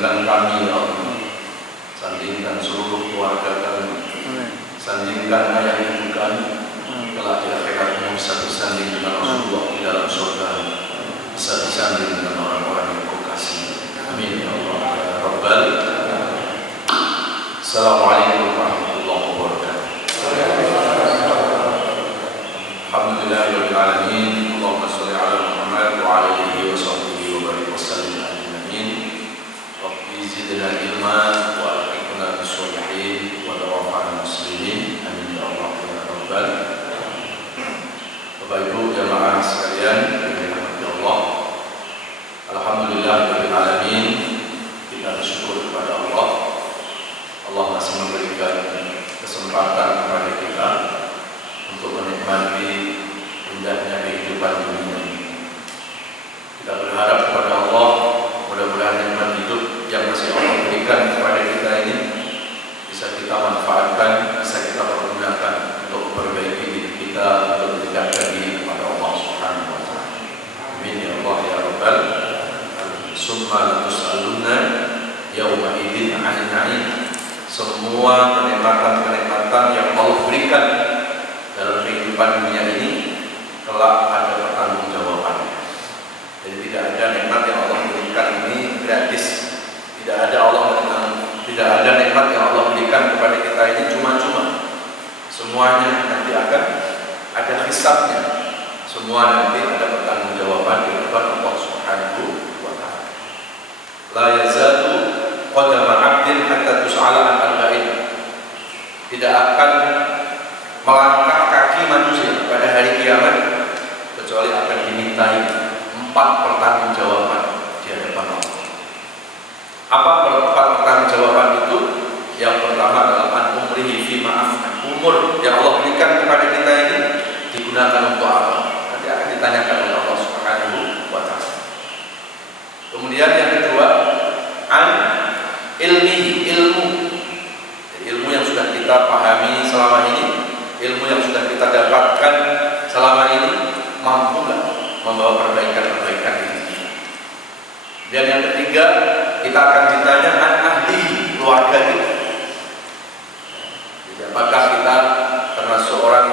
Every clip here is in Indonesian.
sandingkan kami ya Allah, sandingkan seluruh keluarga kami, sandingkan ayah ibu kami, kelak di akhiratmu bisa bersanding dengan Rasulullah di dalam surga, bisa bersanding dengan orang-orang yang kau kasih. Amin ya Allah ya Rabbal. Assalamualaikum warahmatullahi wabarakatuh. Alhamdulillahirabbil alamin. Allahumma shalli ala Muhammad wa ala alihi wa sahbihi wa barik wa sallim ajma'in. Rabbi zidna ilma wa alhiqna bis-sholihin wa tawaffana muslimin. Amin ya Allah ya Rabbal. Bapak Ibu jamaah sekalian yang dirahmati Allah, alhamdulillahirabbil alamin. Kita bersyukur kepada Allah. Allah masih memberikan kesempatan kepada kita untuk menikmati indahnya kehidupan dunia ini. Kita berharap kepada Allah, mudah-mudahan nikmat hidup yang masih Allah berikan kepada kita ini bisa kita manfaatkan, bisa kita pergunakan untuk memperbaiki diri kita, untuk mendekatkan diri kepada Allah Subhanahu wa taala. Amin ya Allah ya Rabbal. Summa latus'alunna yauma idzin 'anil na'im. Semua kenikmatan-kenikmatan yang Allah berikan dalam kehidupan dunia ini kelak ada pertanggungjawabannya. Jadi tidak ada nikmat yang Allah berikan ini gratis. Tidak ada nikmat yang Allah berikan kepada kita ini cuma-cuma. Semuanya nanti akan ada hisabnya. Semua nanti ada pertanggungjawaban di hadapan Allah Subhanahu wa taala. La yazatu qadama 'abdin hatta tus'ala an arba'in. Tidak akan melangkah kaki manusia pada hari kiamat kecuali akan dimintai 4 pertanggungjawaban di hadapan Allah. Apa 4 pertanggungjawaban itu? Yang pertama adalah an umrihi fi ma'afna. Umur yang Allah berikan kepada kita ini digunakan untuk apa? Nanti akan ditanyakan oleh Allah Subhanahu wa taala. Kemudian yang kedua, an ilmu. Jadi, ilmu yang sudah kita pahami selama ini, ilmu yang sudah kita dapatkan selama ini, mampu nggak membawa perbaikan-perbaikan ini? Dan yang ketiga, kita akan ditanya an ahli, keluarga kita. Jadi, apakah kita termasuk orang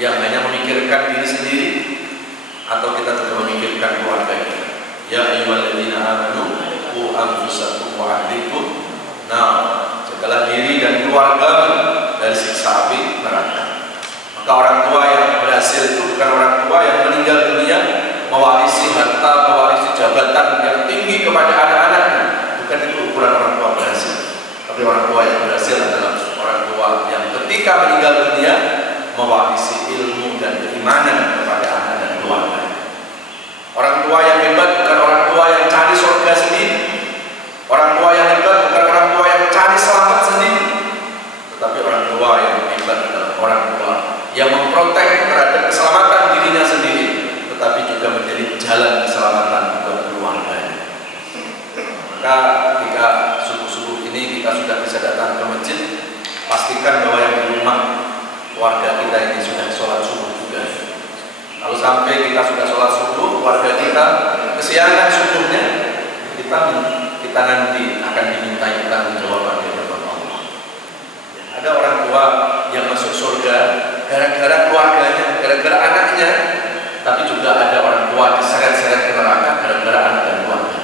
yang hanya memikirkan diri sendiri, atau kita juga memikirkan keluarga kita? Ya ayyuhalladzina amanu qu anfusakum wa ahlikum nar. Jagalah diri dan keluarga dari siksa api neraka. Maka orang tua yang berhasil itu bukan orang tua yang meninggal dunia mewarisi harta, mewarisi jabatan yang tinggi kepada anak-anaknya. Bukan itu ukuran orang tua berhasil. Tapi orang tua yang berhasil adalah orang tua yang ketika meninggal dunia mewarisi ilmu dan keimanan kepada anak dan keluarga. Orang tua yang hebat bukan orang tua yang cari surga sendiri. Orang tua yang hebat bukan orang tua yang cari selamat sendiri. Tetapi orang tua yang hebat adalah orang tua yang memprotek terhadap keselamatan dirinya sendiri, tetapi juga menjadi jalan keselamatan buat keluarganya. Maka ketika subuh-subuh ini kita sudah bisa datang ke masjid, pastikan bahwa yang di rumah keluarga kita ini sudah sholat subuh juga. Kalau sampai kita sudah sholat subuh, keluarga kita kesiangan subuhnya, kita nanti akan dimintai pertanggungjawaban di hadapan Allah. Ada orang tua yang masuk surga gara-gara keluarganya, gara-gara anaknya, tapi juga ada orang tua diseret-seret ke neraka gara-gara anak dan keluarga.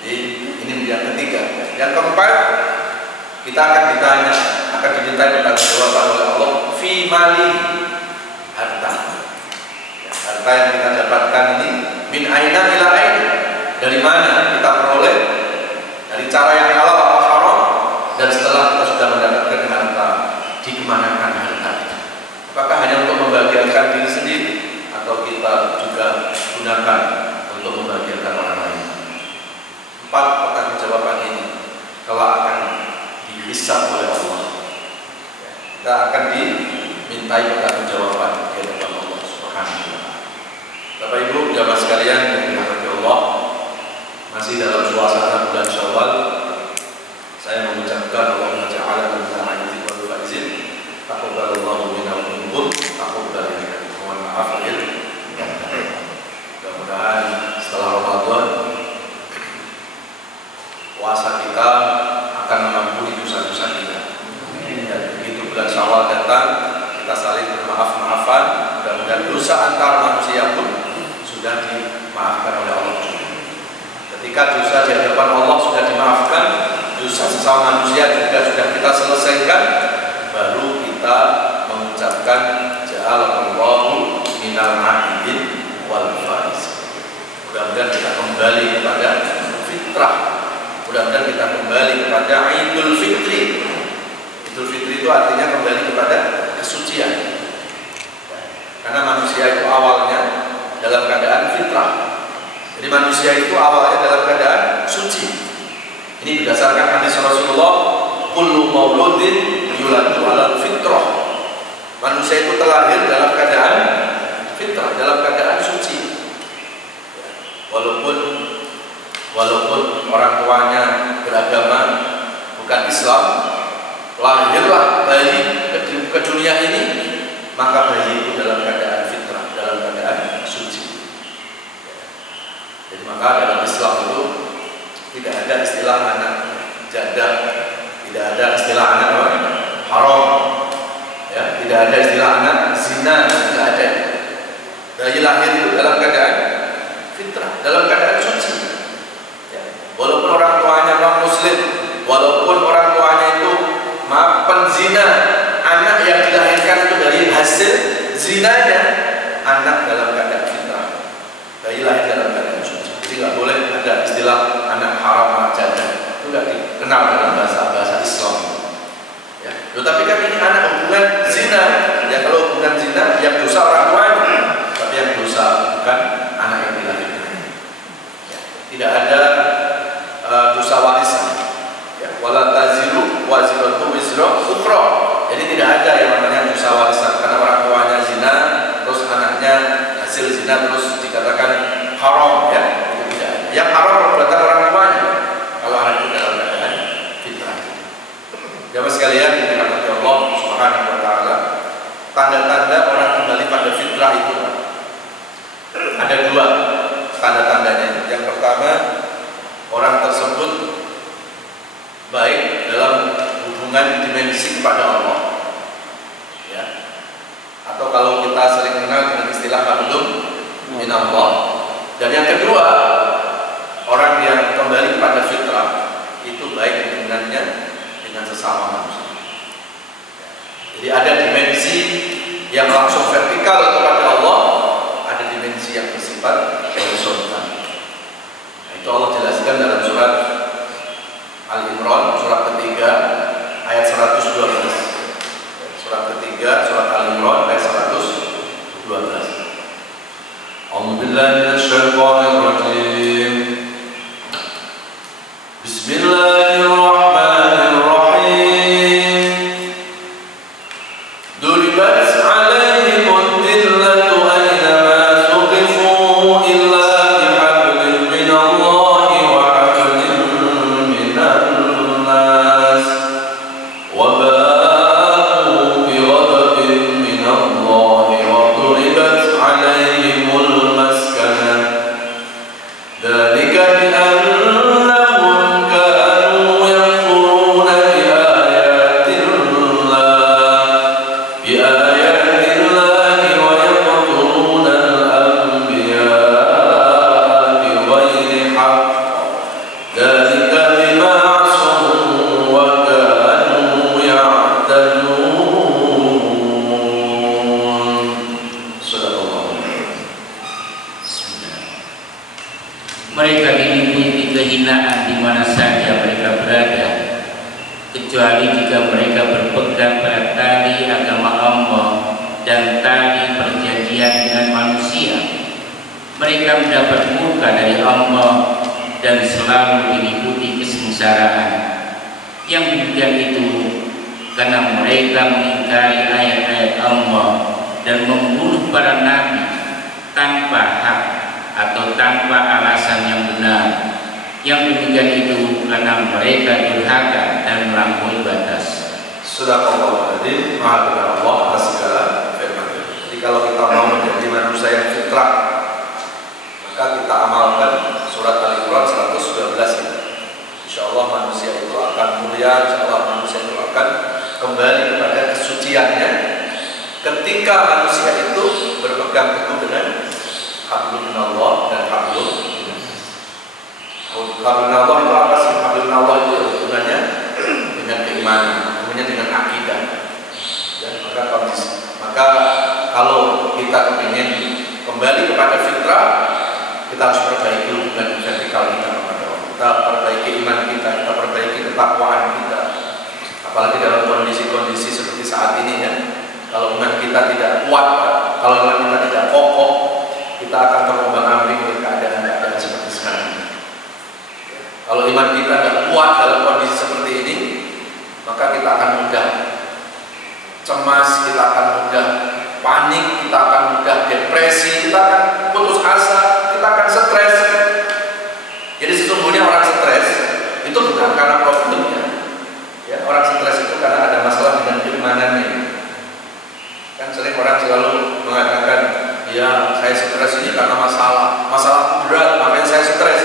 Jadi ini yang ketiga. Yang keempat, kita akan ditanya, akan dimintai pertanggungjawaban oleh Allah fi mali, harta. Ya, harta yang kita dapatkan ini min aina ila ain. Dari mana kita peroleh? Dari cara yang halal atau haram? Dan setelah kita sudah mendapatkan harta, dikemanakan harta itu? Apakah hanya untuk membahagiakan diri sendiri, atau kita juga gunakan untuk membahagiakan orang lain? 4 pertanggungjawaban ini kelak akan dihisab oleh Allah. Kita akan dimintai pertanggungjawaban di hadapan Allah Subhanahu wa taala. Bapak Ibu jamaah sekalian yang dirahmati Allah, masih dalam suasana bulan Syawal, saya mengucapkan Allahumma ja'alna min al-'aizin wal faizin. Taqabbalallahu minna wa minkum. Taqabbal ya. Mohon maaf lahir. Mudah-mudahan setelah Ramadan kembali kepada fitrah. Mudah-mudahan kita kembali kepada Idul Fitri. Idul Fitri itu artinya kembali kepada kesucian. Karena manusia itu awalnya dalam keadaan fitrah. Jadi manusia itu awalnya dalam keadaan suci. Ini berdasarkan hadis Rasulullah, kullu mauludin yuladu ala fitrah. Manusia itu terlahir dalam keadaan fitrah, dalam keadaan suci. Walaupun orang tuanya beragama bukan Islam, lahirlah bayi ke dunia ini, maka bayi itu dalam keadaan fitrah, dalam keadaan suci. Jadi maka dalam Islam itu tidak ada istilah anak jadah, tidak ada istilah anak haram, ya, tidak ada istilah anak zina, tidak ada. Bayi lahir itu dalam keadaan fitrah, dalam keadaan suci. Ya. Walaupun orang tuanya non muslim, walaupun orang tuanya itu penzina, anak yang dilahirkan itu dari hasil zinanya, anak dalam keadaan fitrah, bayi lahir dalam keadaan suci. Jadi nggak boleh ada istilah anak haram, anak jadah. Itu nggak dikenal dalam bahasa Islam. Ya. Tapi kan ini anak hubungan zina. Ya kalau hubungan zina, yang dosa orang tuanya, tapi yang dosa bukan anak yang dilahirkan. Ya. Tidak ada dosa warisan. Ya. Wala taziru waziratu wizra ukhra. Jadi tidak ada yang namanya dosa warisan karena orang tuanya zina, terus anaknya hasil zina terus dikatakan haram, ya. Yang haram perbuatan orang tuanya kalau anak itu dalam keadaan fitrah. Jamaah sekalian yang dirahmati Allah Subhanahu wa taala, tanda-tanda orang kembali pada fitrah itu ada dua tanda-tandanya. Yang pertama, orang tersebut baik dalam hubungan dimensi kepada Allah, ya. Atau kalau kita sering kenal dengan istilah hablum minallah. Dan yang kedua, orang yang kembali kepada fitrah itu baik hubungannya dengan sesama manusia. Jadi ada dimensi yang langsung vertikal kepada Allah, ada dimensi yang bersifat horizontal. Nah, itu Allah jelaskan dalam surat Al-Imran, surat ketiga, ayat 112. Surat ketiga, surat Al-Imran, ayat 112. A'udzu billahi minasyaitonir rajim. Bismillahirrahmanirrahim. Duribat 'alaihimud dhillatu aynama suqifu illa bihablin minallahi wa hablin minan nas wa ba'u bi ghadabin minallahi wa duribat 'alaihimul maskanah. Dzalika bi mereka diliputi kehinaan di mana saja mereka berada, kecuali jika mereka berpegang pada tali agama Allah dan tali perjanjian dengan manusia. Mereka mendapat murka dari Allah dan selalu diliputi kesengsaraan. Yang demikian itu karena mereka mengingkari ayat-ayat Allah dan membunuh para nabi tanpa hak atau tanpa alasan yang benar. Yang demikian itu karena mereka durhaka dan melampaui batas. Sadaqallahu adzim. Maha benar Allah atas segala firman. Jadi kalau kita mau menjadi manusia yang fitrah, maka kita amalkan surat Al-Imran 112 ini. Insyaallah manusia itu akan mulia, insyaallah manusia itu akan kembali kepada kesuciannya ketika manusia itu berpegang teguh dengan hablum minallah dan hablum minannas. Hablum minallah itu apa sih? Hablum minallah itu hubungannya dengan keimanan, hubungannya dengan akidah. Ya, maka kalau kita ingin kembali kepada fitrah, kita harus perbaiki hubungan kita apalagi dalam kondisi-kondisi seperti saat ini ya. Kalau iman kita tidak kuat, kalau iman kita tidak kokoh, kita akan terombang-ambing oleh keadaan-keadaan seperti sekarang. Kalau iman kita tidak kuat dalam kondisi seperti ini, maka kita akan mudah cemas, kita akan mudah panik, kita akan mudah depresi, kita akan putus asa, kita akan stres. Jadi sesungguhnya orang stres itu bukan karena problemnya, ya, orang stres itu karena ada masalah dengan keimanannya. Kan sering orang selalu mengatakan, ya saya stres ini karena masalah berat, makanya saya stres.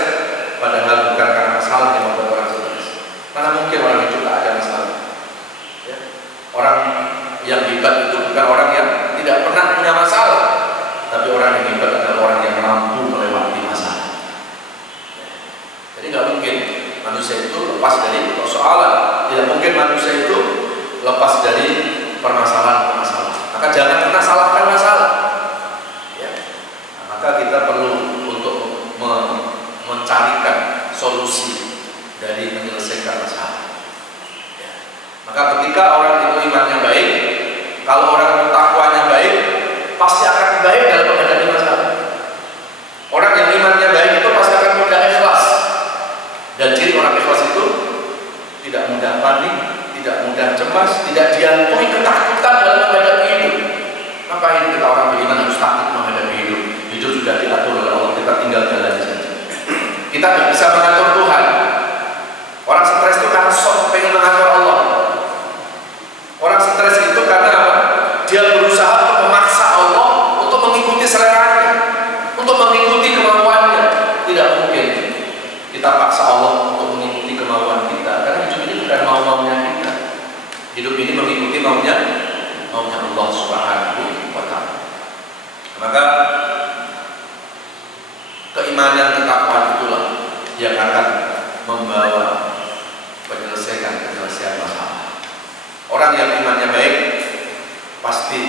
Padahal bukan karena masalah yang membuat orang stres, karena mungkin orang itu tak ada masalah. Ya. Orang yang hebat itu bukan orang yang tidak pernah punya masalah, tapi orang yang hebat adalah orang yang mampu melewati masalah. Jadi nggak mungkin manusia itu lepas dari persoalan, tidak mungkin manusia itu lepas dari permasalahan-permasalahan. Maka jangan pernah salahkan masalah. Ya. Nah, maka kita perlu untuk mencarikan solusi dari menyelesaikan masalah. Ya. Maka ketika orang itu imannya baik, kalau orang takwanya baik, pasti akan baik dalam menghadapi masalah. Orang yang imannya baik itu pasti akan mudah ikhlas. Dan ciri orang ikhlas itu tidak mudah panik, tidak mudah cemas, tidak dihantui ketakutan dalam menghadapi hidup. Ngapain kita orang beriman harus takut menghadapi hidup? Hidup sudah diatur oleh Allah, kita tinggal jalan saja. Kita tidak bisa mengatur Tuhan. Orang stres itu karena sok pengen mengatur Allah. Orang stres itu karena apa? Dia berusaha untuk memaksa Allah untuk mengikuti seleranya, untuk mengikuti kemauannya. Tidak mungkin kita paksa Allah untuk mengikuti kemauan kita, karena hidup ini bukan mau-maunya kita. Hidup ini mengikuti maunya Allah Subhanahu wa Ta'ala. Maka keimanan ketakwaan itulah yang akan membawa penyelesaian masalah. Orang yang imannya baik pasti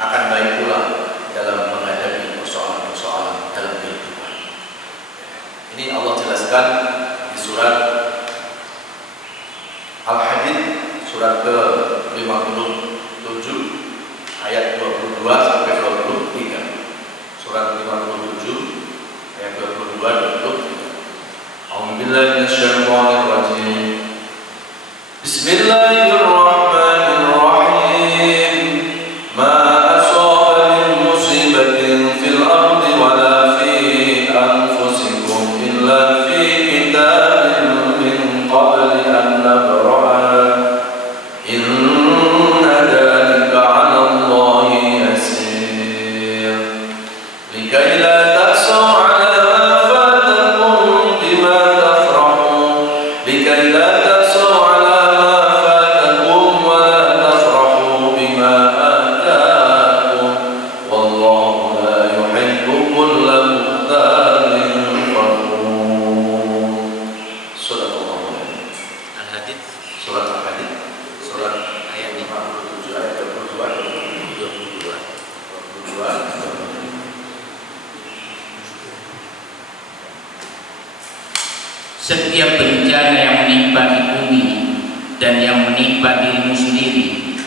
akan baik pula dalam menghadapi persoalan-persoalan dalam kehidupan. Ini Allah jelaskan di surat Al-Hadid, surat ke-57 ayat 22 sampai 23. Surat 57 ayat 22 dan 23. A'udzubillahi minasyaitonir rajim. Bismillahirrahmanirrahim. Ma asaba min musibatin fil ardi wala fi anfusikum illa fi kitabin min qabli an nabra'aha. Inna dzalika 'ala Allahi yasir. Likai la ta'sau 'ala ma fatakum bima tafrahun. Likai la setiap bencana yang menimpa di bumi dan yang menimpa dirimu sendiri,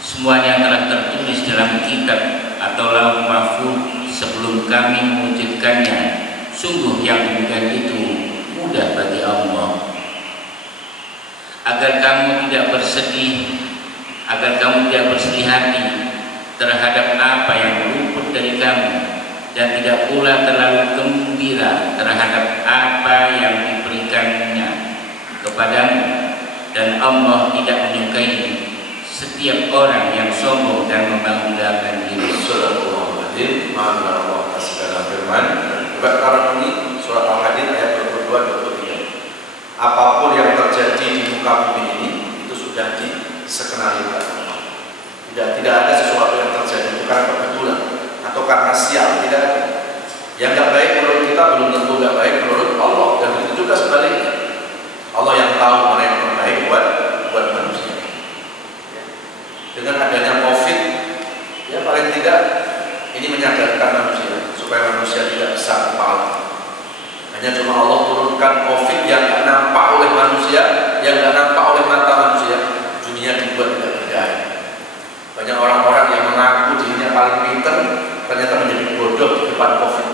semuanya telah tertulis dalam kitab atau lauh mahfuz sebelum kami mewujudkannya. Sungguh yang demikian itu mudah bagi Allah. Agar kamu tidak bersedih, agar kamu tidak bersedih hati terhadap apa yang luput dari kamu, dan tidak pula terlalu gembira terhadap apa yang diberikannya kepadamu. Dan Allah tidak menyukai setiap orang yang sombong dan membanggakan diri. Surat Al-Hadid, maha Allah atas segala firman. Juga sekarang ini surat Al-Hadid ayat 22-23. Apapun yang terjadi di muka bumi ini itu sudah disekenalikan. Tidak ada sesuatu yang terjadi itu karena kebetulan atau karena sial, tidak ada. Yang nggak baik menurut kita belum tentu nggak baik menurut Allah, dan itu juga sebaliknya. Allah yang tahu mana yang terbaik buat manusia. Ya. Dengan adanya COVID, ya paling tidak ini menyadarkan manusia supaya manusia tidak bisa kepala. Hanya cuma Allah turunkan COVID yang nggak nampak oleh manusia, yang nggak nampak oleh mata manusia. Dunia Banyak orang-orang yang mengaku dirinya paling pintar, ternyata menjadi bodoh di depan COVID.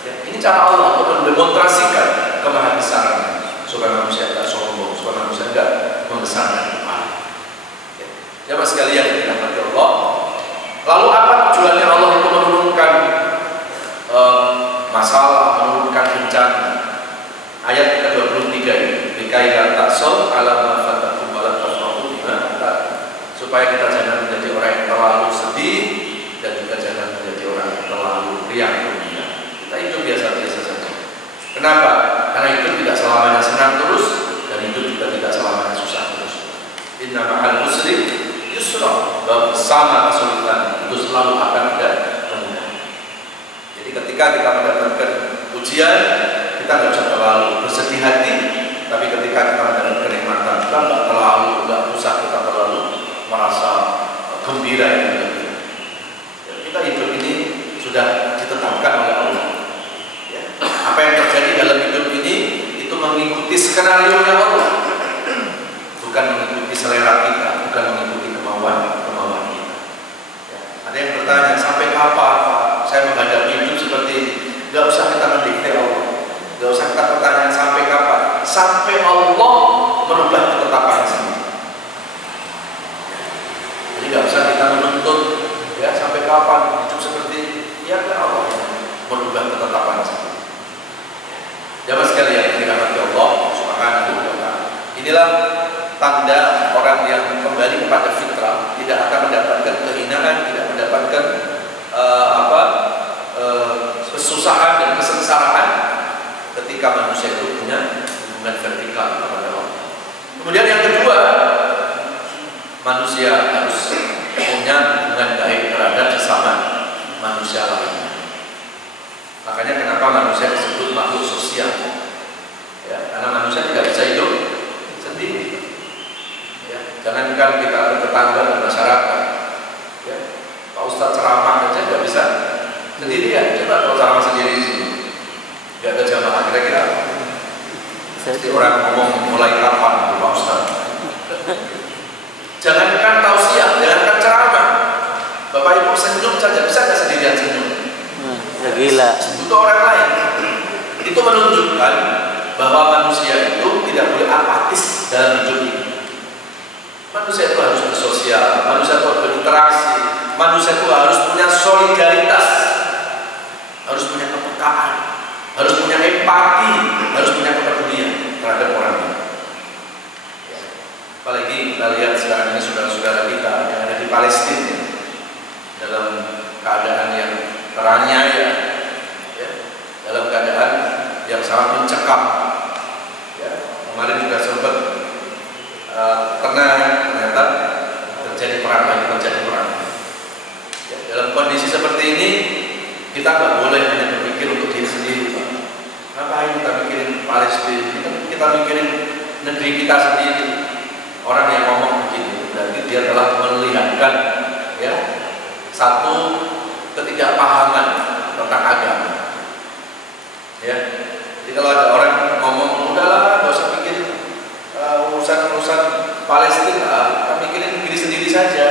Ya, ini cara Allah untuk mendemonstrasikan kemahabesarannya, supaya manusia tidak sombong, supaya manusia tidak membesarkan kepala. Ya, mas sekalian, dirahmati Allah. Lalu apa tujuannya Allah itu menurunkan masalah, menurunkan bencana? Ayat ke-23 ini, bikailah taksol ala ma fatakum wa la tafrahu bima atakum. Supaya kita jangan menjadi orang yang terlalu sedih dan juga jangan menjadi orang yang terlalu riang gembira. Kita hidup biasa-biasa saja. Kenapa? Karena hidup tidak selamanya senang terus, dan hidup juga tidak selamanya susah terus. Inna ma'al usri yusra, bersama kesulitan itu selalu akan ada kemudahan. Jadi ketika kita mendapatkan ujian, kita tidak usah terlalu bersedih hati, tapi ketika kita mendapatkan kenikmatan, kita tidak usah kita terlalu merasa gembira ya. Kita hidup ini sudah ditetapkan oleh Allah. Ya. Apa yang terjadi dalam hidup ini itu mengikuti skenario-nya Allah, bukan mengikuti selera kita, bukan mengikuti kemauan kita. Ya. Ada yang bertanya, sampai kapan Pak saya menghadapi hidup seperti ini? Gak usah kita mendikte Allah, gak usah kita bertanya sampai kapan, sampai Allah merubah ketetapan sendiri. Jadi gak usah kita menuntut ya sampai kapan hidup seperti ini. Ya Allah merubah ketetapan sendiri. Jamaah sekalian dirahmati Allah Subhanahu wa ta'ala. Inilah tanda orang yang kembali kepada fitrah, tidak akan mendapatkan kehinaan, tidak mendapatkan kesusahan dan kesengsaraan ketika manusia itu punya hubungan vertikal kepada Allah. Kemudian yang kedua, manusia harus punya hubungan baik terhadap sesama manusia lainnya. Makanya kenapa manusia disebut makhluk sosial, ya, karena manusia tidak bisa hidup sendiri. Ya, jangankan kita bertetangga dan masyarakat, ya, Pak Ustadz ceramah aja nggak bisa sendirian. Coba kalau ceramah sendiri di sini, nggak ada jamaah, kira-kira pasti orang ngomong mulai kapan Pak Ustadz? Jangankan tausiah, jangankan ceramah, Bapak Ibu senyum saja bisa nggak sendirian senyum? Ya gila. Butuh orang lain. Itu menunjukkan bahwa manusia itu tidak boleh apatis dalam hidup ini. Manusia itu harus bersosial, manusia itu harus berinteraksi, manusia itu harus punya solidaritas, harus punya kepekaan, harus punya empati, harus punya kepedulian terhadap orang lain. Apalagi kita lihat sekarang ini saudara-saudara kita yang ada di Palestina dalam keadaan yang teraniaya, ya, dalam keadaan yang sangat mencekam. Ya, kemarin juga sempat ternyata terjadi perang. Ya, dalam kondisi seperti ini kita nggak boleh hanya berpikir untuk diri sendiri. Ngapain kita mikirin Palestina? Kita mikirin negeri kita sendiri. Orang yang ngomong begini, berarti dia telah melihatkan ya satu ketidakpahaman tentang agama. Ya, jadi kalau ada orang ngomong udahlah, nggak usah pikirin urusan Palestina, kita mikirin diri sendiri saja.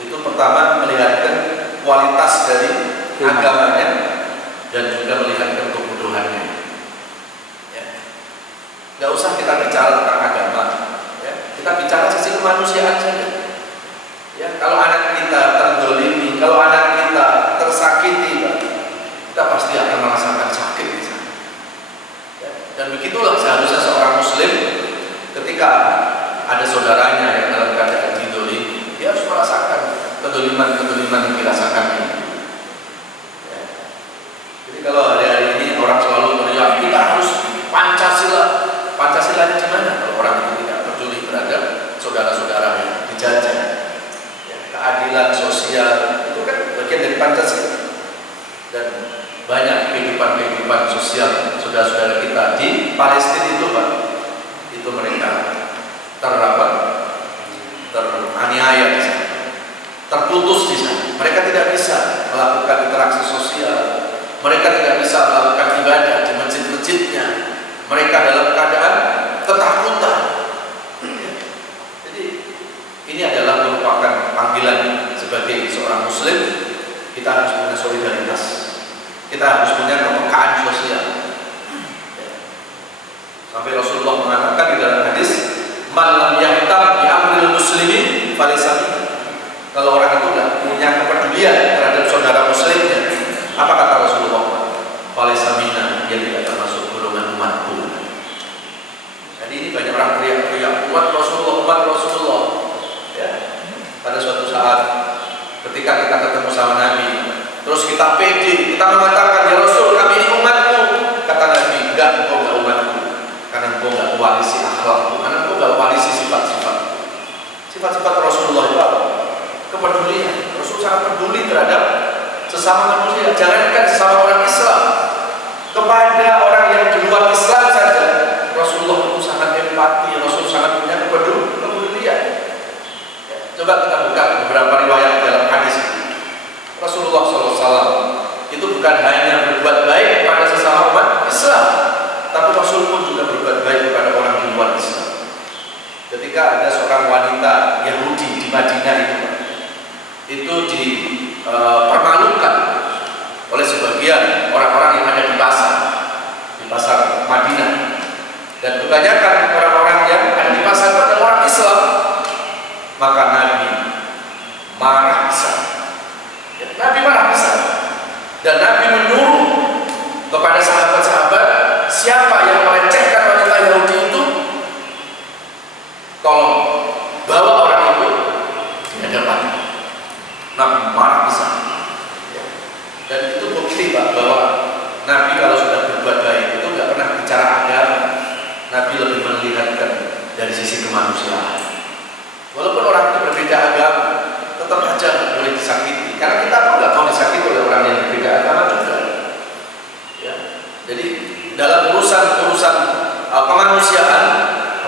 Itu pertama melihatkan kualitas dari agamanya dan juga melihatkan kebodohannya. Ya, nggak usah kita bicara tentang agama. Ya, kita bicara sisi kemanusiaan saja. Ya, kalau anak kita terdolimi, kalau anak kita tersakiti, kita pasti akan merasakan sakit di sana. Ya, dan begitulah seharusnya seorang Muslim ketika ada saudaranya yang dalam keadaan didolimi, dia harus merasakan kedoliman yang dirasakan ini. Ya. Jadi kalau hari-hari ini orang selalu meriak kita harus Pancasila, Pancasilanya di mana? Kalau orang itu tidak peduli terhadap saudara-saudara yang dijajah. Keadilan sosial itu kan bagian dari Pancasila, dan banyak kehidupan sosial saudara-saudara kita di Palestina itu Pak, itu mereka teraniaya di sana, terputus di sana. Mereka tidak bisa melakukan interaksi sosial, mereka tidak bisa melakukan ibadah di masjid-masjidnya, mereka dalam keadaan ketakutan. Ini adalah merupakan panggilan kita pede, kita mengatakan, ya Rasul, kami ini umatmu. Kata Nabi, enggak, engkau enggak umatku, karena engkau enggak warisi akhlakku, karena engkau enggak warisi sifat-sifatku. Sifat-sifat Rasulullah itu apa? Kepedulian. Rasul sangat peduli terhadap sesama manusia. Jangankan sesama orang Islam, kepada orang yang di luar Islam saja, Rasulullah itu sangat empati. Rasul sangat punya kepedulian. Ya, coba kita buka beberapa riwayat dalam hadis ini. Rasulullah SAW itu bukan hanya berbuat baik kepada sesama umat Islam, tapi Rasul pun juga berbuat baik kepada orang di luar Islam. Ketika ada seorang wanita Yahudi di Madinah itu dipermalukan oleh sebagian orang-orang yang ada di pasar Madinah, dan kebanyakan orang-orang yang ada di pasar itu adalah orang Islam. Maka Nabi marah besar. Nabi marah besar, dan Nabi menyuruh kepada sahabat-sahabat, siapa yang melecehkan wanita Yahudi itu, tolong bawa orang itu di hadapan. Nabi marah besar. Dan itu bukti Pak, bahwa Nabi kalau sudah berbuat baik itu nggak pernah bicara agama. Nabi lebih melihatkan dari sisi kemanusiaan. Walaupun orang itu berbeda agama, tetap saja nggak boleh disakiti, karena kita pun nggak mau disakiti oleh orang yang berbeda agama juga. Ya. Jadi dalam urusan kemanusiaan,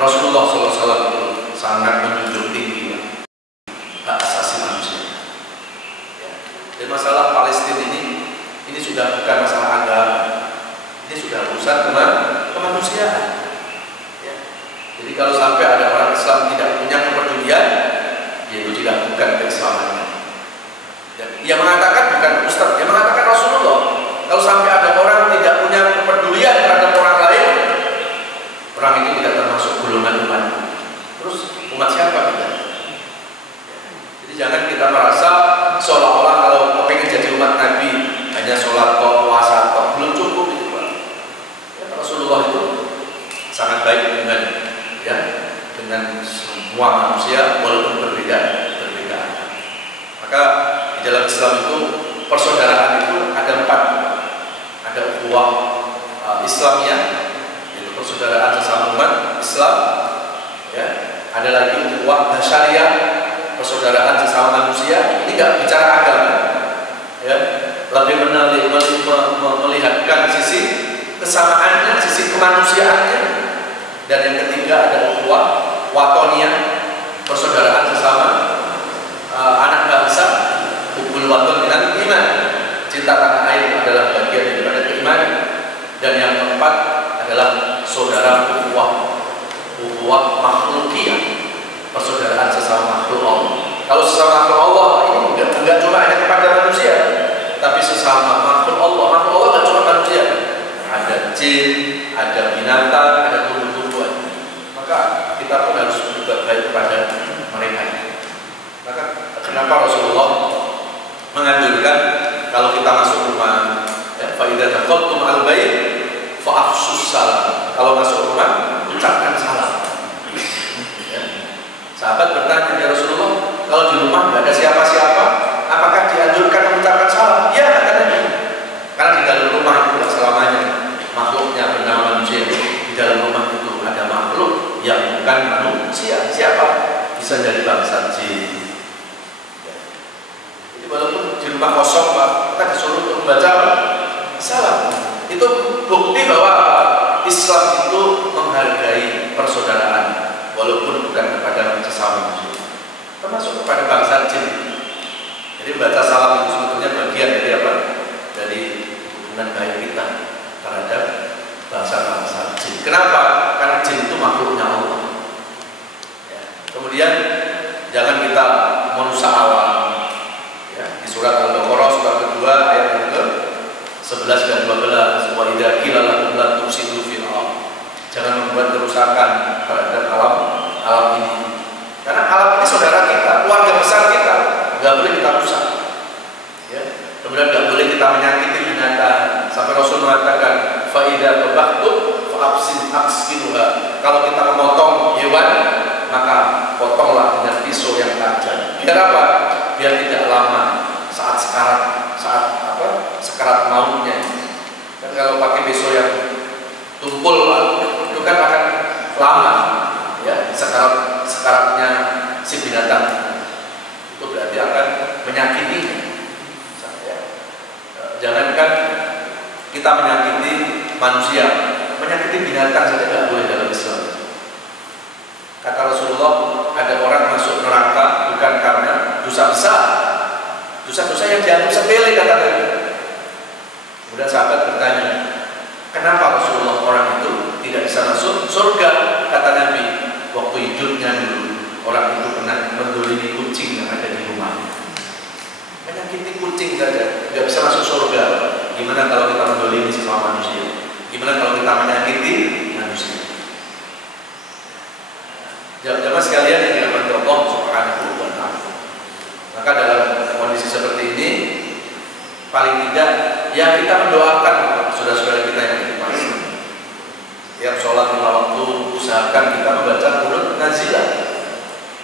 Rasulullah SAW itu sangat menjunjung tinggi hak asasi manusia. Ya. Dan masalah Palestina ini sudah bukan masalah agama, ini sudah urusan kemanusiaan. Ya. Jadi kalau sampai ada orang Islam tidak punya kepedulian, yaitu tidak bukan keislamannya. Dia mengatakan bukan Ustaz, dia mengatakan Rasulullah. Kalau sampai ada orang tidak punya kepedulian terhadap orang lain, orang itu tidak termasuk golongan umat. Terus umat siapa kita? Jadi jangan kita merasa seolah-olah kalau pengen jadi umat Nabi hanya sholat kok, puasa kok, belum cukup itu Pak. Ya, Rasulullah itu sangat baik dengan semua manusia walaupun berbeda. Maka di dalam Islam itu persaudaraan itu ada 4. Ada ukhuwah Islamiyah, yaitu persaudaraan sesama umat Islam. Ya, ada lagi ukhuwah basyariyah, persaudaraan sesama manusia. Ini nggak bicara agama, ya, lebih melihatkan sisi kesamaannya, sisi kemanusiaannya. Dan yang ketiga ada ukhuwah watoniyah, persaudaraan sesama anak bangsa, hubul waton dengan iman. Cinta tanah air adalah bagian daripada keimanan. Dan yang keempat adalah saudara ukhuwah makhlukiyah, persaudaraan sesama makhluk Allah. Kalau sesama makhluk Allah ini enggak cuma hanya kepada manusia, tapi sesama makhluk Allah. Makhluk Allah enggak cuma manusia, ada jin, ada binatang, ada tumbuh-tumbuhan. Maka kita pun harus berbuat baik kepada mereka. Maka kenapa Rasulullah menganjurkan kalau kita masuk rumah, ya, fa idza dakhaltum al-bait fa afshus salam. Kalau masuk rumah ucapkan salam. Ya. Sahabat bertanya, ya Rasulullah, kalau di rumah nggak ada siapa-siapa, apakah dianjurkan mengucapkan salam? Ya, katanya. Karena di dalam rumah itu tidak selamanya makhluknya bernama manusia. Di dalam rumah itu ada makhluk yang bukan manusia. Siapa? Bisa dari bangsa jin. Walaupun di rumah kosong Pak, kita disuruh untuk membaca salam. Itu bukti bahwa Islam itu menghargai persaudaraan, walaupun bukan kepada sesama manusia, termasuk kepada bangsa jin. Jadi membaca salam itu sebetulnya bagian dari apa? Dari hubungan baik kita terhadap bangsa-bangsa jin. Kenapa? Karena jin itu makhluknya Allah. Ya. Kemudian jangan kita merusak alam. Di surat Al-Baqarah surat kedua ayat yang ke-11 dan 12, wa idza qila lahum la tufsidu fil ardh. Jangan membuat kerusakan terhadap alam ini. Karena alam ini saudara kita, keluarga besar kita, enggak boleh kita rusak. Ya. Kemudian enggak boleh kita menyakiti binatang. Sampai Rasul mengatakan, fa idza tabaqtu fa absinuha. Kalau kita memotong hewan, maka potonglah dengan pisau yang tajam. Biar apa? Biar tidak lama saat sekarat, saat kalau pakai pisau yang tumpul Pak, itu kan akan lama ya sekaratnya si binatang, itu berarti akan menyakitinya ya. Jangankan kita menyakiti manusia, menyakiti binatang saja tidak boleh dalam Islam. Kata Rasulullah, ada orang masuk neraka bukan karena dosa besar, dosa-dosa yang dianggap sepele kata Nabi. Kemudian sahabat bertanya, kenapa Rasulullah orang itu tidak bisa masuk surga? Kata Nabi, waktu hidupnya dulu orang itu pernah mendolimi kucing yang ada di rumahnya. Menyakiti kucing saja tidak bisa masuk surga. Gimana kalau kita mendolimi sesama manusia? Gimana kalau kita menyakiti manusia? Jamaah sekalian yang dirahmati Allah Subhanahu wa Ta'ala. Maka dalam kondisi seperti ini, paling tidak ya kita mendoakan saudara-saudara kita yang berpuasa. Tiap sholat 5 waktu usahakan kita membaca qunut nazilah.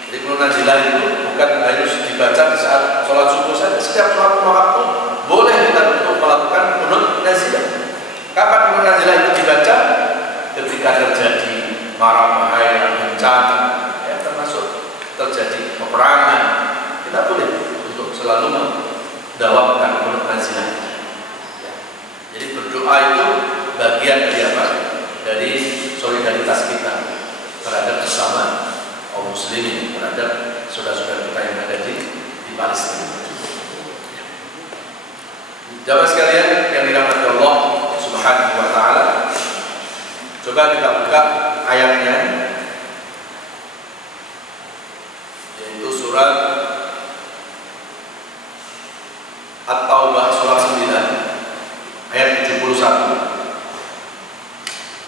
Jadi qunut nazilah itu bukan harus dibaca di saat sholat subuh saja. Setiap sholat 5 waktu boleh kita untuk melakukan qunut nazilah. Kapan qunut nazilah itu dibaca? Ketika terjadi mara bahaya, bencana, ya, termasuk terjadi peperangan, kita boleh untuk selalu mendawamkan qunut nazilah. Ya. Jadi berdoa itu bagian dari apa? Dari solidaritas kita terhadap sesama kaum muslimin, terhadap saudara-saudara kita yang ada di Palestina. Jamaah sekalian yang dirahmati Allah Subhanahu wa Ta'ala, coba kita buka ayatnya, yaitu surat At-Taubah surat 9 ayat 71.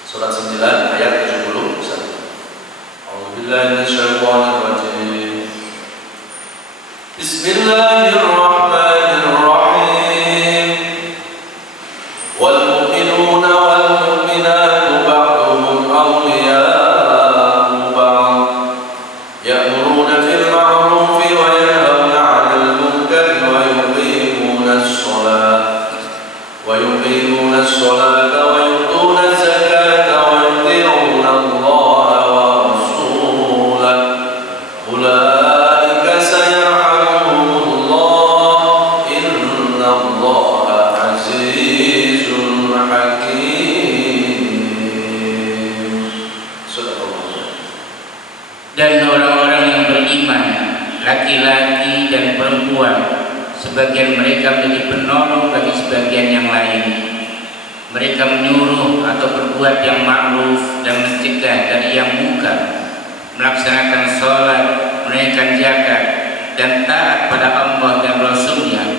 Surat 9 ayat 71. A'udzubillahi minasyaitonir rajim. Bismillahirrahmanirrahim. Wal mu'minuna wal mu'minatu ba'duhum awliya'u ba'd. Ya'muruna bil ma'rufi wa yanhauna 'anil munkari wa yuqimuna as-shalata wa yuqimuna as-shalata wa yu'tuna az-zakata wa yuti'una Allah wa rasulahu. Ulaika sayarhamuhumullah, inna Allah azizun hakim. Dan orang-orang yang beriman, laki-laki dan perempuan, sebagian mereka menjadi penolong bagi sebagian yang lain. Mereka menyuruh atau berbuat yang ma'ruf dan mencegah dari yang munkar, melaksanakan sholat, menunaikan zakat, dan taat pada Allah dan Rasulnya.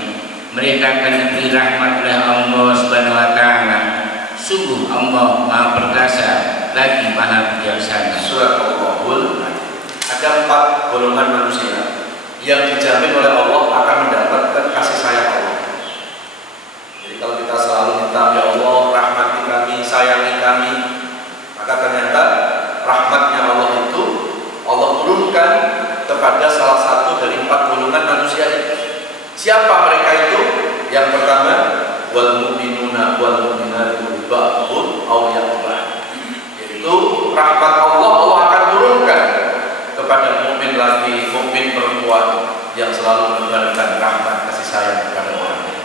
Mereka akan diberi rahmat oleh Allah Subhanahu wa Ta'ala. Sungguh Allah Maha Perkasa lagi Maha Bijaksana. Surat Al-Qur'an. Ada 4 golongan manusia yang dijamin oleh Allah akan mendapatkan kasih sayang Allah. Jadi kalau kita selalu minta, ya Allah rahmati kami, sayangi kami, maka ternyata rahmatnya Allah itu Allah turunkan kepada salah satu dari 4 golongan manusia itu. Siapa mereka itu? Yang pertama, wal mu'minuna wal mu'minatu ba'dhum awliya'u ba'd. Yaitu rahmat Allah akan turunkan kepada mukmin laki, mukmin perempuan yang selalu menebarkan rahmat kasih sayang kepada orang lain.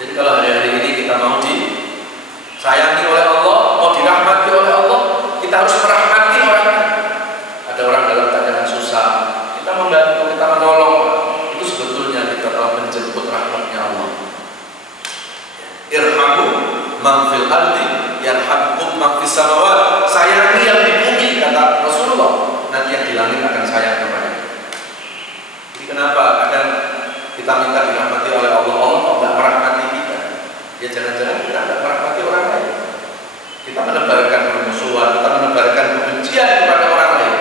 Jadi kalau hari-hari ini kita mau disayangi oleh Allah, mau dirahmati oleh Allah, kita harus merahmati orang lain. Ada orang dalam keadaan susah, kita membantu, kita menolong, itu sebetulnya kita telah menjemput rahmatnya Allah. Irhamu man fil ardi yarhamkum man fis samawat. Sayangi yang di bumi, kata Rasulullah, nanti yang di langit akan sayang kepada kita. Jadi kenapa kadang kita minta dirahmati oleh Allah, Allah kok nggak merahmati kita? Ya jangan-jangan kita nggak merahmati orang lain. Kita menebarkan permusuhan, kita menebarkan kebencian kepada orang lain.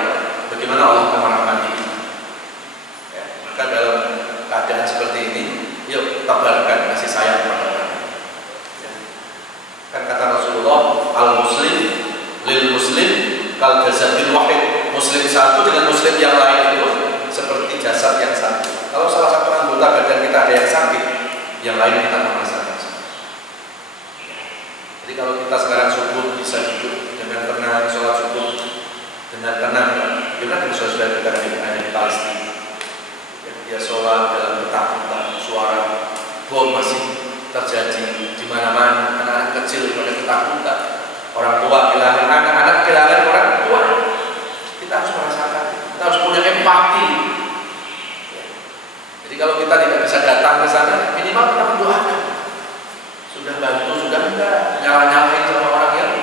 Bagaimana Allah akan merahmati kita? Ya, maka dalam keadaan seperti ini, yuk tebarkan kasih sayang kepada orang lain. Ya. Kan kata Rasulullah, al-muslim lil muslim kal jasadil wahid. Muslim satu dengan muslim yang lain itu seperti jasad yang satu. Kalau salah satu anggota badan kita ada yang sakit, yang lain kita merasakan. Jadi kalau kita sekarang subuh bisa duduk dengan tenang, sholat subuh dengan tenang, gimana kalau saudara kita ada di Palestina? Dia sholat dalam ketakutan, suara bom masih terjadi di mana-mana, anak-anak kecil pada ketakutan, orang tua kehilangan anak-anak, kehilangan orang tua. Kita harus merasakan, kita harus punya empati. Jadi kalau kita tidak bisa datang ke sana, minimal kita mendoakan. Sudah bantu, sudah enggak nyala-nyalain sama orang yang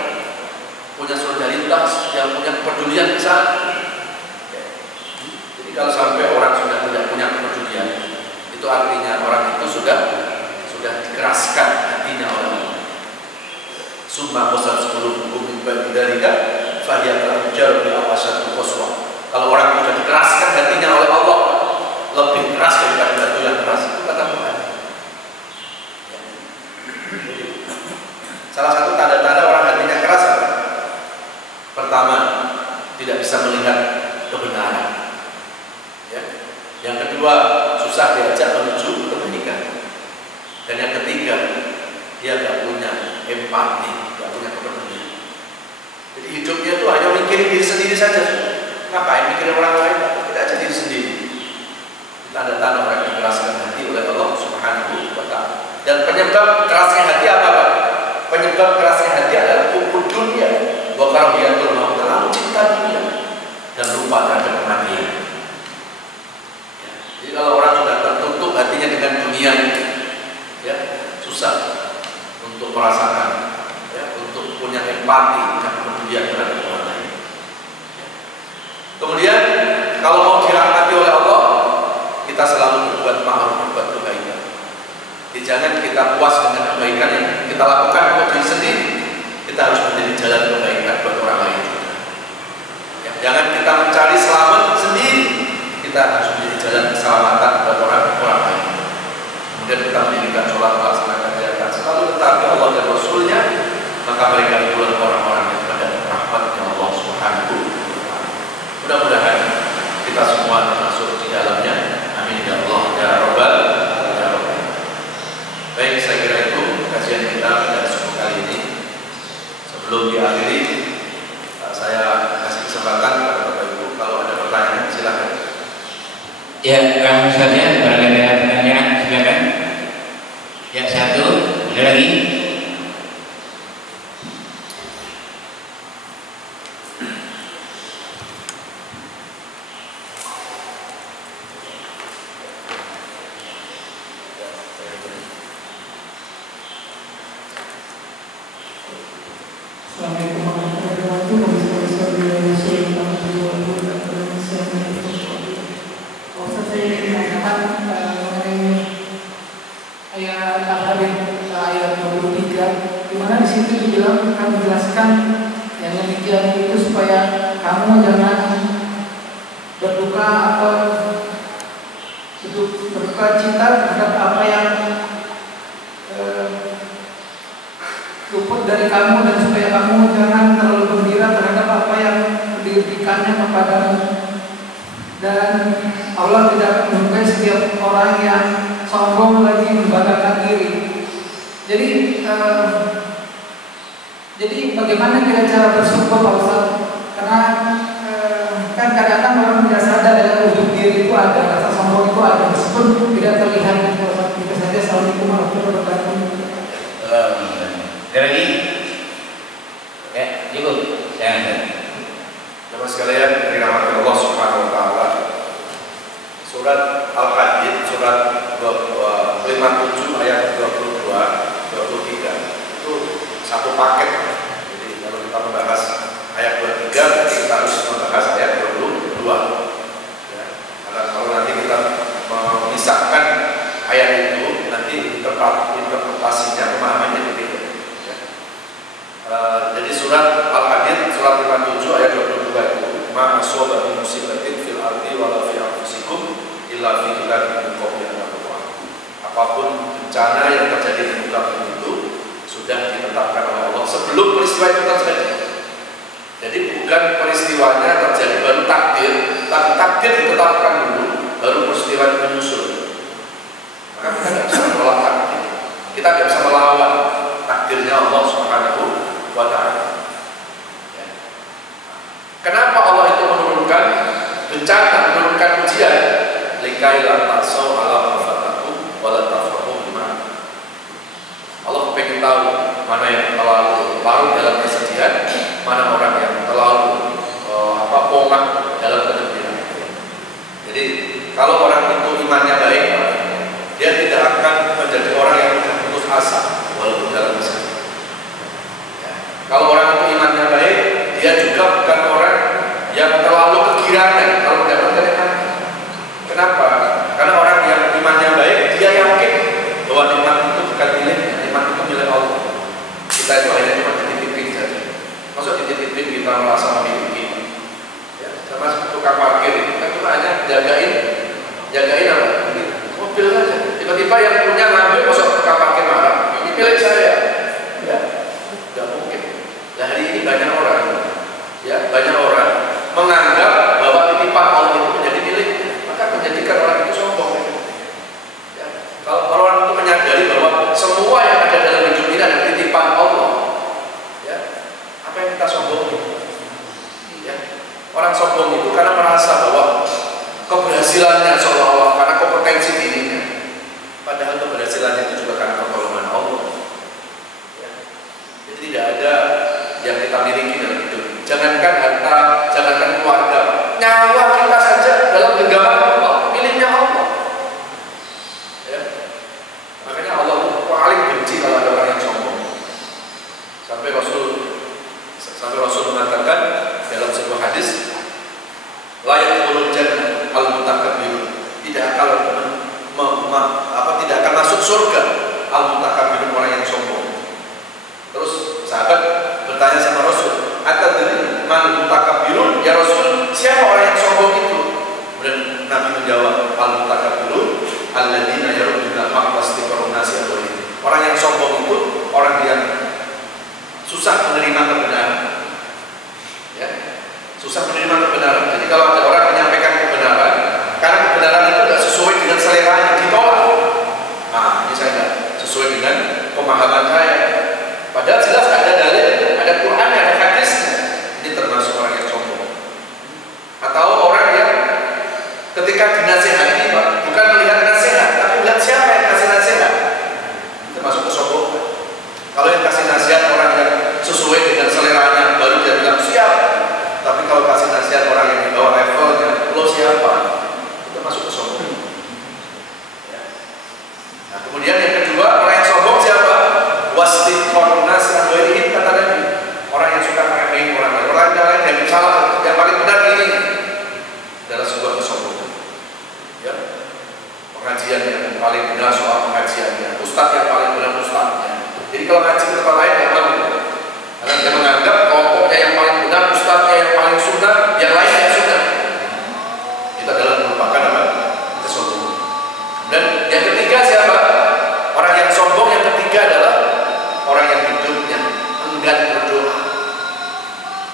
punya solidaritas, yang punya kepedulian ke sana. Jadi kalau sampai orang sudah tidak punya kepedulian, itu artinya orang itu sudah dikeraskan hatinya oleh Allah. Summa qasat qulubuhum min ba'di dzalika fa hiya tarjar bi awasat qaswa. Kalau orang sudah dikeraskan hatinya oleh Allah, lebih keras daripada batu yang keras, itu kata Tuhan. Salah satu tanda-tanda orang hatinya keras apa? Pertama, tidak bisa melihat kebenaran. Ya. Yang kedua, susah diajak menuju kebaikan. Dan yang ketiga, dia tidak punya empati, tidak punya kepedulian. Jadi hidupnya itu hanya mikirin diri sendiri saja. Ngapain mikirin orang lain? Kita aja diri sendiri. Tanda-tanda orang yang dikeraskan hati oleh Allah Subhanahu wa Ta'ala. Dan penyebab kerasnya hati apa, Pak? Penyebab kerasnya hati adalah hukum dunia. Wa karahiyatul maut, terlalu cinta dunia dan lupa terhadap kematian. Ya. Jadi kalau orang sudah tertutup hatinya dengan dunia, ya susah untuk merasakan, ya, untuk punya empati, punya kepedulian terhadap orang lain. Ya. Kemudian kalau mau dirahmati oleh Allah, kita selalu berbuat ma'ruf, berbuat kebaikan. Jadi jangan kita puas dengan kebaikan yang kita lakukan untuk diri sendiri. Kita harus menjadi jalan kebaikan buat orang lain juga. Ya, jangan kita mencari selamat sendiri. Kita harus menjadi jalan keselamatan buat orang lain. Kemudian kita mendirikan sholat, melaksanakan zakat, selalu tetapi Allah dan Rasulnya, maka mereka itulah orang-orang yang mendapat rahmatnya Allah Subhanahu wa Ta'ala. Mudah-mudahan kita semua termasuk di dalamnya. Amin ya Allah ya Rabbal alamin. Baik, saya kira itu kajian kita pada subuh kali ini. Sebelum diakhiri, saya kasih kesempatan kepada Bapak Ibu kalau ada pertanyaan silakan. Ya, langsung saja barangkali ada pertanyaan silakan. Ya, satu, ada lagi. Assalamualaikum warahmatullahi wabarakatuh. Saya ingin menanyakan mengenai ayat Al-Hadid ayat 23, di mana di situ dibilang akan menjelaskan yang demikian itu supaya kamu jangan berduka atau berduka cita terhadap apa yang luput dari kamu, dan supaya kamu jangan terlalu gembira terhadap apa yang diberikannya kepadamu. Dan Allah tidak menyukai setiap orang yang sombong lagi membanggakan diri. Jadi bagaimana kita cara bersyukur, Pak Ustaz? Karena kan kadang-kadang orang tidak sadar ya, ujung diri itu ada, rasa sombong itu ada, meskipun tidak terlihat. Itu saja. Assalamualaikum warahmatullahi wabarakatuh. Ada lagi? Ya, cukup. Jemaah sekalian, dari rahmat Allah Subhanahu wa Ta'ala, surat Al-Hadid, surat 57 ayat 22, 23 itu satu paket. Jadi kalau kita membahas ayat 23, nanti kita harus membahas ayat 22. Ya. Karena kalau nanti kita memisahkan ayat itu, nanti interpretasinya, pemahamannya berbeda. Jadi surat Al-Hadid surat 57 ayat 22 itu ma asaba min musibatin fil ardi wala fi anfusikum illa fi kitabin min qabli an nabra'ahu. Apapun bencana yang terjadi di muka bumi itu sudah ditetapkan oleh Allah sebelum peristiwa itu terjadi. Jadi bukan peristiwanya terjadi baru takdir, tapi takdir ditetapkan dulu baru peristiwa itu menyusul. Maka kita tidak bisa menolak takdir. Kita tidak bisa melawan takdirnya Allah Subhanahu yang terlalu larut dalam kesedihan, mana orang yang terlalu pomah dalam kegembiraan. Jadi kalau orang itu imannya baik, dia tidak akan menjadi orang yang mudah putus asa walaupun dalam kesedihan. Ya. Kalau orang itu imannya baik, dia juga bukan orang yang terlalu kegirangan kalau mendapatkan nikmat. Kenapa? Karena orang yang imannya baik, dia yakin bahwa nikmat itu bukan miliknya, nikmat itu milik Allah. Kita itu hanya cuma dititipin saja. Maksud dititipin kita merasa memiliki. Ya, sama tukang parkir itu kan cuma hanya jagain apa? Mobil saja. Tiba-tiba yang punya ngambil, masuk tukang parkir marah, ini milik saya. Ya, tidak mungkin. Nah, hari ini banyak orang, ya banyak orang menganggap bahwa titipan Allah itu menjadi miliknya, maka menjadikan orang itu sombong. Ya. Kalau orang itu menyadari bahwa semua yang ada dalam hidup ini adalah titipan Allah, ya, apa yang kita sombong? Ya. Orang sombong itu karena merasa bahwa keberhasilannya seolah-olah karena kompetensi dirinya, padahal keberhasilannya itu juga karena pertolongan Allah. Ya. Jadi tidak ada yang kita miliki dalam hidup. Jangankan harta, jangankan keluarga, nyawa kita saja dalam genggaman Allah, miliknya Allah. Ya. Makanya Allah paling benci kalau ada orang yang sombong. Sampai Rasul mengatakan dalam sebuah hadis, la yadkhulul jannah al-mutakabbirun, tidak akan masuk surga al-mutakabbirun, orang yang sombong. Terus sahabat bertanya sama Rasul, atadri man mutakabbirun ya Rasul, siapa orang yang sombong itu? Kemudian Nabi menjawab, al-mutakabbirun alladzina yarudduna haqqa istiqrarnasi alaihi. Orang yang sombong itu orang yang susah menerima kebenaran. Ya, susah menerima kebenaran. Jadi kalau ada orang menyampaikan kebenaran, karena kebenaran itu tidak sesuai dengan seleranya, ditolak. Nah, ini saya tidak sesuai dengan pemahaman saya. Padahal jelas ada dalil, ada Quran, ada hadisnya. Ini termasuk orang yang sombong. Atau orang yang ketika dinasihati, bukan melihat nasihat, tapi melihat siapa yang kasih nasihat. Itu termasuk kesombongan. Kalau yang kasih nasihat orang yang sesuai dengan seleranya, baru dia bilang siap. Tapi kalau kasih nasihat orang yang di bawah levelnya, lo siapa? Itu termasuk kesombongan. Ya. Nah, kemudian yang kedua, orang yang sombong siapa? Wastiqor nasi anwarihin, kata Nabi. Orang yang suka meremehin orang lain. Orang lain yang salah, yang paling benar ini adalah sebuah kesombongan. Ya. Pengajian yang paling benar soal pengajiannya, ustadz yang paling benar ustadznya. Jadi kalau ngaji ke tempat lain nggak mau, karena dia menganggap kelompoknya yang paling benar, ustadznya yang paling sunnah, yang lain yang sunnah. Itu adalah merupakan apa? Kesombongan. Dan yang ketiga siapa? Orang yang sombong yang ketiga adalah orang yang hidupnya enggan berdoa,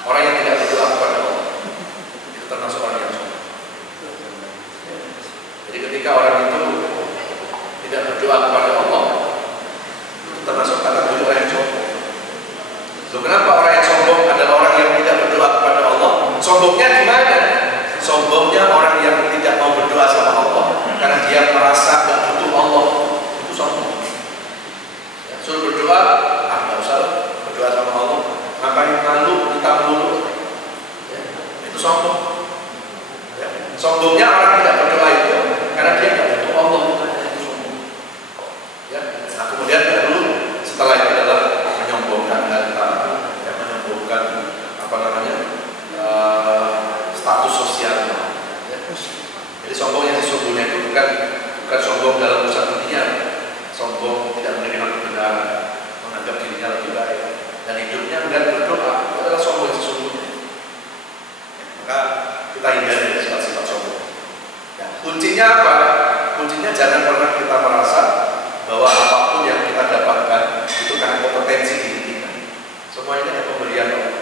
orang yang tidak berdoa kepada Allah. Itu termasuk orang yang sombong. Jadi ketika orang itu tidak berdoa kepada Allah, itu termasuk kategori orang yang sombong. Loh, kenapa orang yang sombong adalah orang yang tidak berdoa kepada Allah? Sombongnya di mana? Sombongnya orang yang tidak mau berdoa sama Allah karena dia merasa tidak butuh Allah. Itu sombong. Ya, suruh berdoa, nggak usah berdoa sama Allah. Ngapain malu, kita melulu? Ya, itu sombong. Ya, sombongnya orang tidak berdoa itu karena dia tidak butuh Allah. Itu sombong. Ya, nah kemudian baru setelah itu adalah menyombongkan harta, ya, menyombongkan status sosialnya. Ya. Jadi sombong yang sesungguhnya itu bukan sombong dalam urusan dunia, sombong tidak menerima kebenaran, menganggap dirinya lebih baik, dan hidupnya enggak berdoa. Itu adalah sombong yang sesungguhnya. Ya, maka kita hindari dari sifat-sifat sombong. Ya, kuncinya apa? Kuncinya jangan pernah kita merasa bahwa apapun yang kita dapatkan itu karena kompetensi diri kita. Semua ini adalah pemberian Allah,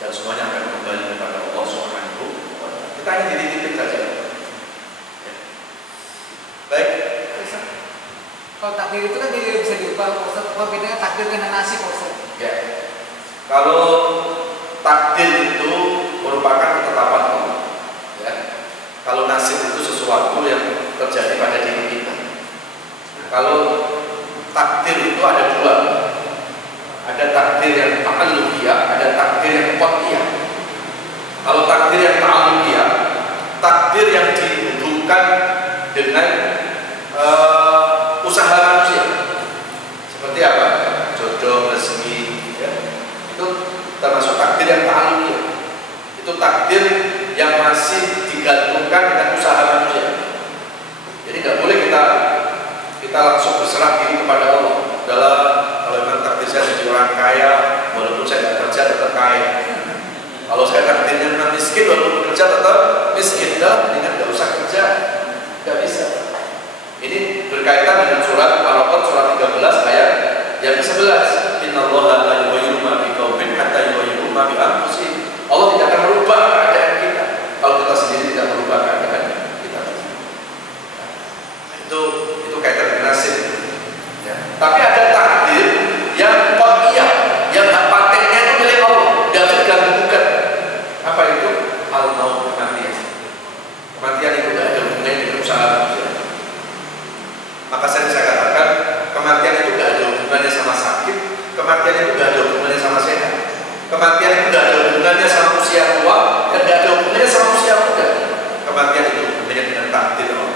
dan semuanya akan kembali kepada Allah Subhanahu wa Ta'ala. Kita hanya dititipin saja. Ya. Baik. Kalau takdir itu kan tidak bisa diubah, Ustaz. Apa bedanya takdir dengan nasib, Ustaz? Ya. Kalau takdir itu merupakan ketetapan Allah. Ya. Kalau nasib itu sesuatu yang terjadi pada diri kita. Kalau takdir itu ada dua. takdir yang ta'alluqiyah, ada takdir yang qat'iyah. Kalau takdir yang ta'alluqiyah, takdir yang dihubungkan dengan usaha manusia. Seperti apa? Jodoh, rezeki, ya. Itu termasuk takdir yang ta'alluqiyah. Itu takdir yang masih digantungkan dengan usaha manusia. Jadi nggak boleh kita langsung berserah diri kepada Allah. Kalau memang takdir saya jadi orang kaya, walaupun saya tidak kerja tetap kaya. Kalau saya takdirnya memang miskin, walaupun kerja tetap miskin. Dengan nggak usah kerja, nggak bisa. Ini berkaitan dengan surat Al-Araf surat 13 ayat yang ke-11. Innallaha la yughayyiru ma biqaumin hatta yughayyiru ma bi anfusihim. Allah tidak akan merubah keadaan kita kalau kita sendiri tidak merubah keadaan kita. Itu kaitan dengan nasib. Ya. Tapi ada takdir yang qat'iyah, yang hak patennya itu milik Allah, tidak bisa diganggu-gugat. Apa itu? Al-maut, kematian. Kematian itu tidak ada hubungannya dengan usaha manusia. Maka saya katakan kematian itu tidak ada hubungannya sama sakit, kematian itu tidak ada hubungannya sama sehat, kematian itu tidak ada hubungannya sama usia tua, dan tidak ada hubungannya sama usia muda. Kematian itu hubungannya dengan takdir Allah.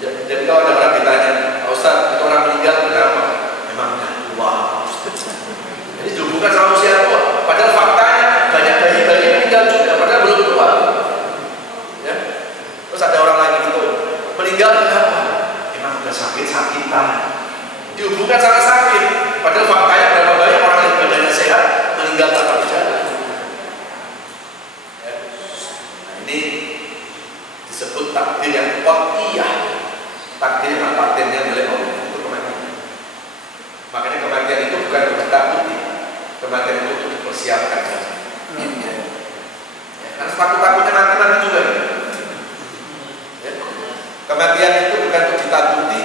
Jadi kalau ada orang ditanya, Ustaz, itu orang meninggal kenapa? Memang tua. Jadi dihubungkan sama usia tua. Padahal faktanya banyak bayi-bayi meninggal juga, padahal belum tua. Ya. Terus ada orang lagi itu meninggal kenapa? Memang udah sakit-sakitan. Dihubungkan sama sakit. Padahal faktanya berapa banyak orang yang badannya sehat meninggal tanpa gejala. Ya. Nah, ini disebut takdir yang qat'iyah. Takdir yang patennya milik Allah, itu kematian. Makanya kematian itu bukan untuk ditakuti, kematian itu untuk dipersiapkan saja. Ya, karena takut-takutnya nanti juga. Ya. Kematian itu bukan untuk ditakuti,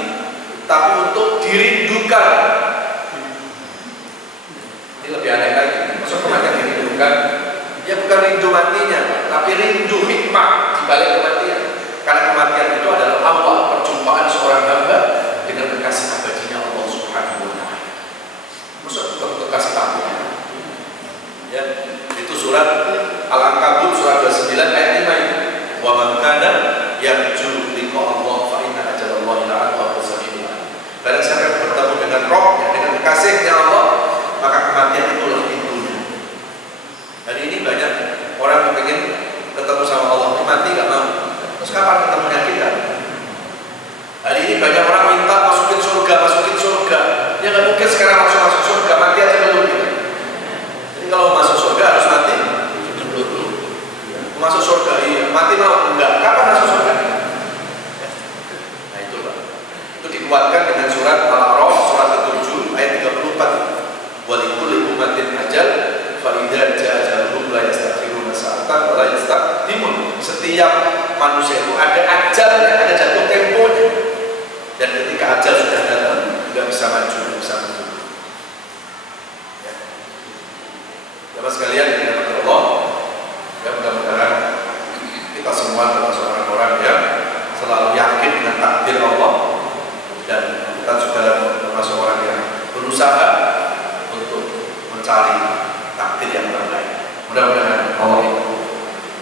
tapi untuk dirindukan. Ini lebih aneh lagi. Maksud kematian dirindukan, ya bukan rindu matinya, tapi rindu hikmah di balik kematian. Karena kematian itu adalah awal perjumpaan seorang hamba dengan kekasih abadinya Allah Subhanahu wa Ta'ala. Maksud kekasih takutnya. Ya, itu surat Al-Ankabut surat 29 ayat 5 ini. Wa man kana yarju liqa Allah fa inna ajalallahi la'atwa bisami'illah. Barang siapa yang bertemu dengan Rabbnya, dengan kekasihnya Allah, maka kematian itulah pintunya. Hari ini banyak orang yang ingin ketemu sama Allah, mati gak mau. Terus kapan ketemunya kita? Hari ini banyak orang minta masukin surga. Ya nggak mungkin sekarang langsung masuk surga, mati aja dulu gitu. Jadi kalau masuk surga harus mati dulu. Masuk surga, iya. Mati mau? Enggak. Kapan masuk surga? Nah itu Pak. Itu dikuatkan dengan surat Al-Araf surat ke-7 ayat 34. Walikulli ummatin ajal fa idza jaa ajaluhum la yastakhiruna sa'atan wa la yastaqdimun. Setiap manusia itu ada ajalnya, ada jatuh temponya. Dan ketika ajal sudah datang, tidak bisa maju, tidak bisa mundur. Ya. Bapak sekalian yang dirahmati Allah, ya mudah-mudahan kita semua termasuk orang-orang yang selalu yakin dengan takdir Allah, dan kita juga termasuk orang yang berusaha untuk mencari takdir yang terbaik. Mudah-mudahan Allah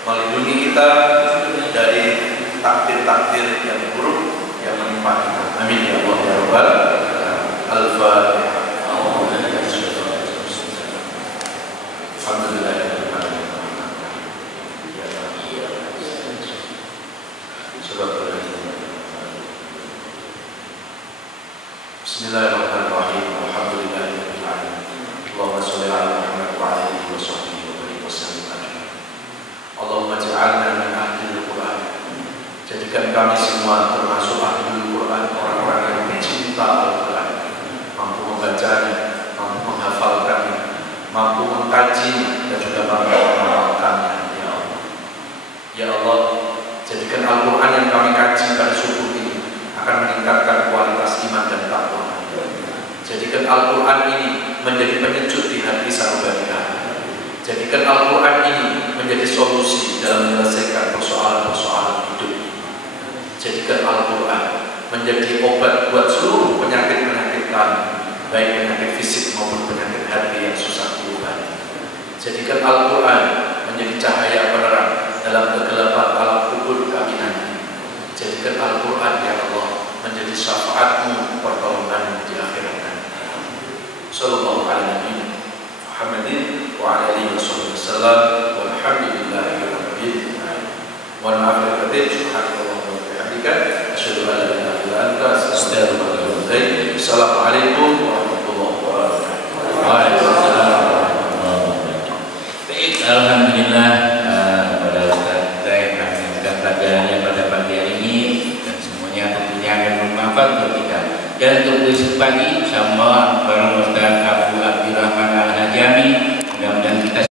melindungi kita dari takdir-takdir yang buruk yang menimpa kita. Amin ya Allah ya Rabbal Al-Fatihah. Alhamdulillah. Bismillahirrahmanirrahim. Alhamdulillahirabbil alamin. Allahumma shalli ala Muhammad wa ala alihi wa sahbihi wa sallam. Allahumma ij'alna min ahlil Qur'an. Jadikan kami semua termasuk ahlul Quran, orang-orang yang mencinta Al-Quran, mampu membacanya, mampu menghafalkannya, mampu mengkaji dan juga mampu mengamalkannya. Ya Allah, ya Allah, jadikan Al-Quran yang kami kaji pada subuh ini akan meningkatkan kualitas iman dan takwa. Jadikan Al-Quran ini menjadi penyejuk di hati sahabat. Jadikan Al-Quran ini menjadi solusi dalam menyelesaikan persoalan-persoalan hidup. Jadikan Al-Quran menjadi obat buat seluruh penyakit-penyakit kami, baik penyakit fisik maupun penyakit hati yang susah diobati. Jadikan Al-Quran menjadi cahaya penerang dalam kegelapan alam kubur kami nanti. Jadikan Al-Quran ya Allah menjadi syafaatmu pertolongan di akhirat nanti. Sallallahu alaihi Muhammadin wa ala alihi wasallam walhamdulillahi rabbil alamin. Mohon maaf lahir batin. Subhanallah wa bihamdika asyhadu an la ilaha illa anta astaghfiruka wa atubu ilaik. Assalamualaikum warahmatullahi wabarakatuh. Waalaikumsalam warahmatullahi wabarakatuh. Baik, alhamdulillah pada Ustaz Zaid kami sudah pelajarannya pada pagi hari ini dan semuanya tentunya akan bermanfaat untuk kita. Dan untuk besok pagi, insyaallah bareng Ustaz Abu Abdurrahman Al-Hajami, mudah-mudahan kita